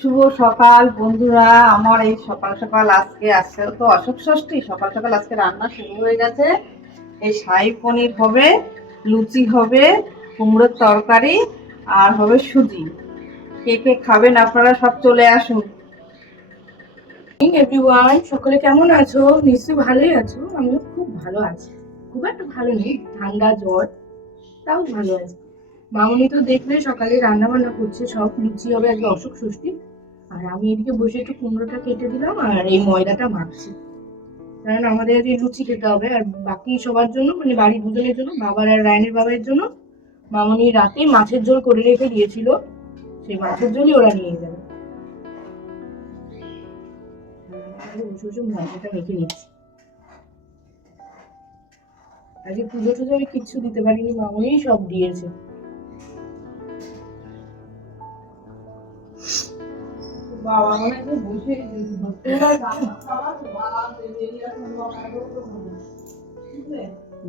শুভ সকাল বন্ধুরা। আমার এই সকাল সকাল আজকে তো অশোক ষষ্ঠী, সকাল সকাল আজকে রান্না শুরু হয়ে গেছে। এই শাহী পনির হবে, লুচি হবে, কুমড়োর তরকারি আর হবে সুজি। কে কে খাবেন আপনারা সব চলে আসুন। এভরিওয়ান, সকলে কেমন আছো? নিশ্চয়ই ভালোই আছো। আমিও খুব ভালো আছি, খুব একটা ভালো নেই, ঠান্ডা জ্বর, তাও ভালো আছি। মামনি তো দেখলে সকালে রান্না বান্না করছে, সব লুচি হবে আজকে অশোক ষষ্ঠী। আর আমি এদিকে বসে একটু কুমড়োটা কেটে দিলাম আর এই ময়দাটা মাখছি, কারণ আমাদের আজকে লুচি খেতে হবে। আর বাকি সবার জন্য, মানে বাড়ির দুজনের জন্য, বাবার আর রায়নের বাবার জন্য মামনি রাতে মাছের ঝোল করে রেখে দিয়েছিল, সেই মাছের ঝোলই ওরা নিয়ে যাবে। বসে বসে ময়দাটা মেখে নিচ্ছি। আজকে পুজো টুজো আমি কিচ্ছু দিতে পারিনি, মামনি সব দিয়েছে। বাবা মনে হয় বসে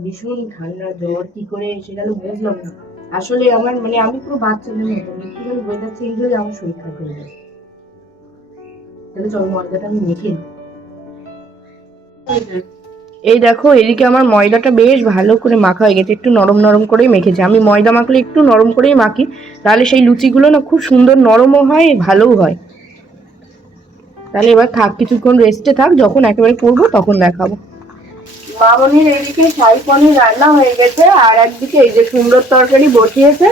ভীষণ ঠান্ডা জ্বর কি করে এসে গেল বুঝলাম না। আসলে আমার মানে আমি পুরো বাচ্চাদের মতো, একটুখানি ওয়েদার চেঞ্জ হলে আমার শরীর খারাপ হয়ে যায়। তাহলে চলো ময়দাটা আমি মেখে নিই। এই দেখো, এদিকে আমার ময়দাটা বেশ ভালো করে মাখা হয়ে গেছে, একটু নরম নরম করেই মেখেছি। আমি ময়দা মাখলে একটু নরম করেই মাখি, তাহলে সেই লুচিগুলো না খুব সুন্দর নরমও হয়, ভালোও হয়। তাহলে এবার থাক, কিছুক্ষণ রেস্টে থাক, যখন একেবারে করবো তখন দেখাবো। মামনির এইদিকে শাহী পনির রান্না হয়ে গেছে, আর একদিকে এই যে কুমড়োর তরকারি বসিয়েছে।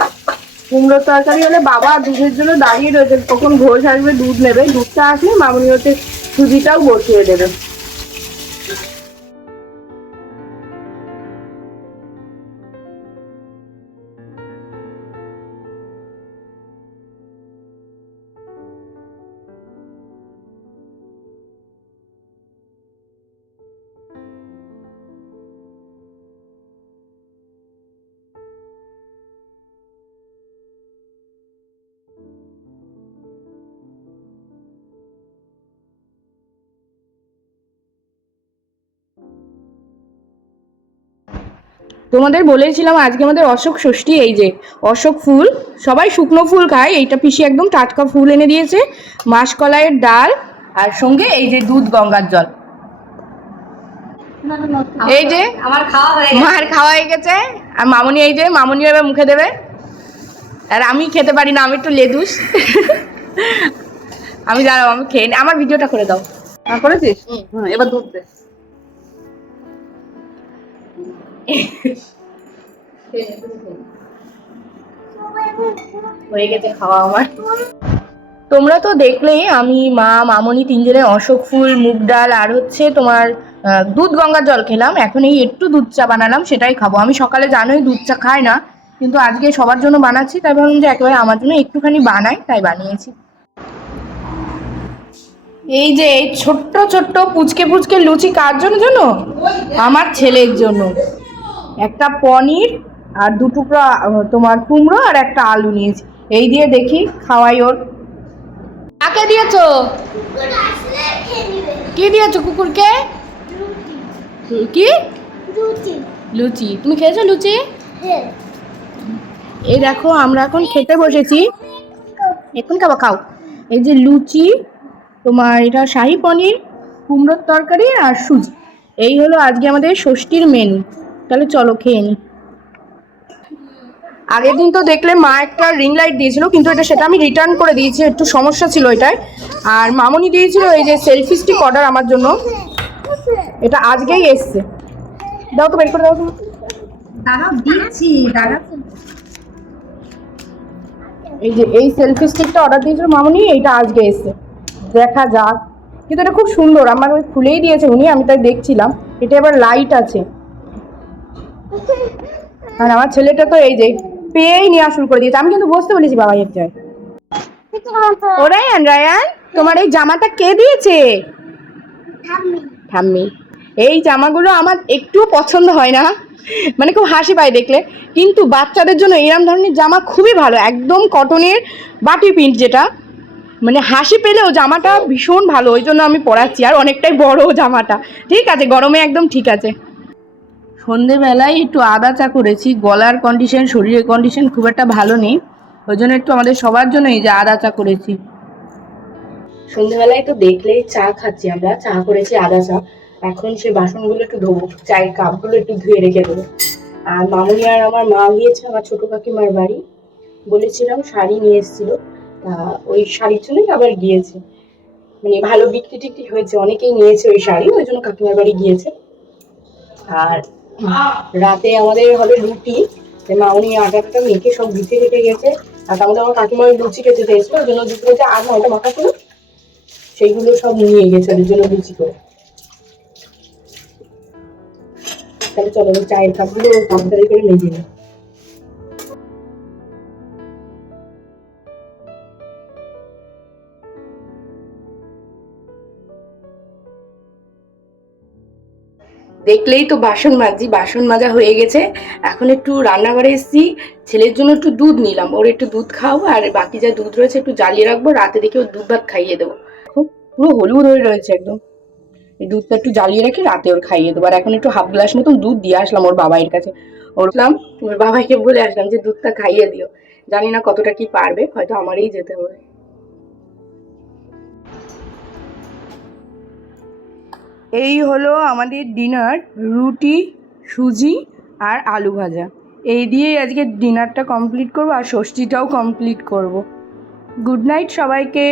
কুমড়োর তরকারি হলে বাবা দুধের জন্য দাঁড়িয়ে রয়েছে, কখন ঘোষ আসবে দুধ নেবে, দুধটা আসলে মামনি হচ্ছে সুজিটাও বসিয়ে দেবে। তোমাদের বলেছিলাম আজকে আমাদের অশোক ষষ্ঠী। এই যে অশোক ফুল, সবাই শুকনো ফুল খায়, এইটা পিসি একদম টাটকা ফুল এনে দিয়েছে, মাসকলাইয়ের ডাল, আর সঙ্গে এই যে দুধ গঙ্গার জল। এই যে আমার খাওয়া হয়ে মার খাওয়া হয়ে গেছে, আর মামনি এই যে মামনি এবার মুখে দেবে। আর আমি খেতে পারি না, আমি একটু লেদুস। আমি দাঁড়াও, আমি খেয়ে আমার ভিডিওটা করে দাও। করেছিস? এবার দুধ দে। হয়ে গেছে খাওয়া আমার। তোমরা তো দেখলেই আমি মা মামনি তিনজনে অশোক ফুল, মুগ ডাল আর হচ্ছে তোমার দুধ গঙ্গার জল খেলাম। এখন এই একটু দুধ চা বানালাম, সেটাই খাবো। আমি সকালে জানোই দুধ চা খাই না, কিন্তু আজকে সবার জন্য বানাচ্ছি, তাই ভাবলাম যে একেবারে আমার জন্য একটুখানি বানাই, তাই বানিয়েছি। এই যে এই ছোট্ট ছোট্ট পুচকে পুচকে লুচি কার জন্য জানো? আমার ছেলের জন্য। একটা পনির আর দু টুকরা তোমার কুমড়ো আর একটা আলু নিয়েছি, এই দিয়ে দেখি খাওয়াই ওর। কাকে দিয়েছো? কি দিয়েছো কুকুরকে? কি? লুচি। তুমি খেয়েছো লুচি? এই দেখো আমরা এখন খেতে বসেছি, এখন খাবো, খাও। এই যে লুচি, তোমার এটা শাহী পনির, কুমড়োর তরকারি আর সুজি, এই হলো আজকে আমাদের ষষ্ঠীর মেনু। তাহলে চলো খেয়ে নি। আগের দিন তো দেখলে মা একটা রিং লাইট দিয়েছিল, কিন্তু সেটা আমি রিটার্ন করে দিয়েছি, একটু সমস্যা ছিল এটায়। আর মামনি দিয়েছিল এই যে সেলফি স্টিক অর্ডার আমার জন্য, এটা আজকেই এসছে। দাও তো, বের করে দাও তো। দাঁড়াও দিচ্ছি, দাঁড়াও। এই যে এই সেলফি স্টিকটা অর্ডার দিয়েছিল মামনি, এইটা আজকে এসছে, দেখা যাক। কিন্তু এটা খুব সুন্দর, আমার ওই খুলেই দিয়েছে উনি, আমি তাই দেখছিলাম। এটা আবার লাইট আছে। আর আমার ছেলেটা তো এই যে পেয়েই নেওয়া শুরু করে দিয়েছে, আমি কিন্তু বসতে বলেছি বাবা এর যায়। ও রায়ান, রায়ান তোমার এই জামাটা কে দিয়েছে? ঠাম্মি। এই জামাগুলো আমার একটু পছন্দ হয় না, মানে খুব হাসি পায় দেখলে, কিন্তু বাচ্চাদের জন্য এরম ধরনের জামা খুবই ভালো, একদম কটনের বাটি প্রিন্ট, যেটা মানে হাসি পেলেও জামাটা ভীষণ ভালো, ওই জন্য আমি পরাচ্ছি। আর অনেকটাই বড় জামাটা, ঠিক আছে, গরমে একদম ঠিক আছে। সন্ধেবেলায় একটু আদা চা করেছি, গলার কন্ডিশন, শরীরের কন্ডিশন খুব একটা ভালো নেই, ওই জন্য একটু আমাদের সবার জন্য এই যে আদা চা করেছি। সন্ধ্যেবেলায় তো দেখলেই চা খাচ্ছি, আমরা চা করেছি আদা চা। এখন সে বাসনগুলো একটু ধোবো, চায়ের কাপগুলো একটু ধুয়ে রেখে দেবো। আর মামুনি আর আমার মা গিয়েছে আমার ছোট কাকিমার বাড়ি, বলেছিলাম শাড়ি নিয়ে এসেছিল, তা ওই শাড়ির জন্যই আবার গিয়েছে। মানে ভালো বিক্রি টিক্রি হয়েছে, অনেকেই নিয়েছে ওই শাড়ি, ওই জন্য কাকিমার বাড়ি গিয়েছে। আর রাতে আমাদের হবে রুটি, মামুনি আটাটা মেখে সব দিতে রেখে গেছে। আর তার মধ্যে আমার কাকিমা ওই লুচি খেতে চেয়েছিল, ওই জন্য দুপুরে যে আর নয়টা মাখা ছিল সেইগুলো সব নিয়ে গেছে ওদের জন্য লুচি করে। তাহলে চলো চায়ের কাপগুলো তাড়াতাড়ি করে মেজে নিই। দেখলেই তো বাসন মাজছি, বাসন মাজা হয়ে গেছে। এখন একটু রান্নাঘরে এসেছি, ছেলের জন্য একটু দুধ নিলাম, ওর একটু দুধ খাওয়াবো, আর বাকি যা দুধ রয়েছে একটু জ্বালিয়ে রাখবো, রাতে দেখে ওর দুধ ভাত খাইয়ে দেবো। খুব পুরো হলুদ হয়ে রয়েছে একদম, এই দুধটা একটু জ্বালিয়ে রেখে রাতে ওর খাইয়ে দেবো। আর এখন একটু হাফ গ্লাস মতন দুধ দিয়ে আসলাম ওর বাবাইয়ের কাছে, ওরলাম ওর বাবাইকে বলে আসলাম যে দুধটা খাইয়ে দিও। জানি না কতটা কি পারবে, হয়তো আমারই যেতে হবে। এই হলো আমাদের ডিনার, রুটি, সুজি আর আলু ভাজা। এই দিয়ে আজকে ডিনারটা কমপ্লিট করবো, আর ষষ্ঠীটাও কমপ্লিট করব। গুড নাইট সবাইকে।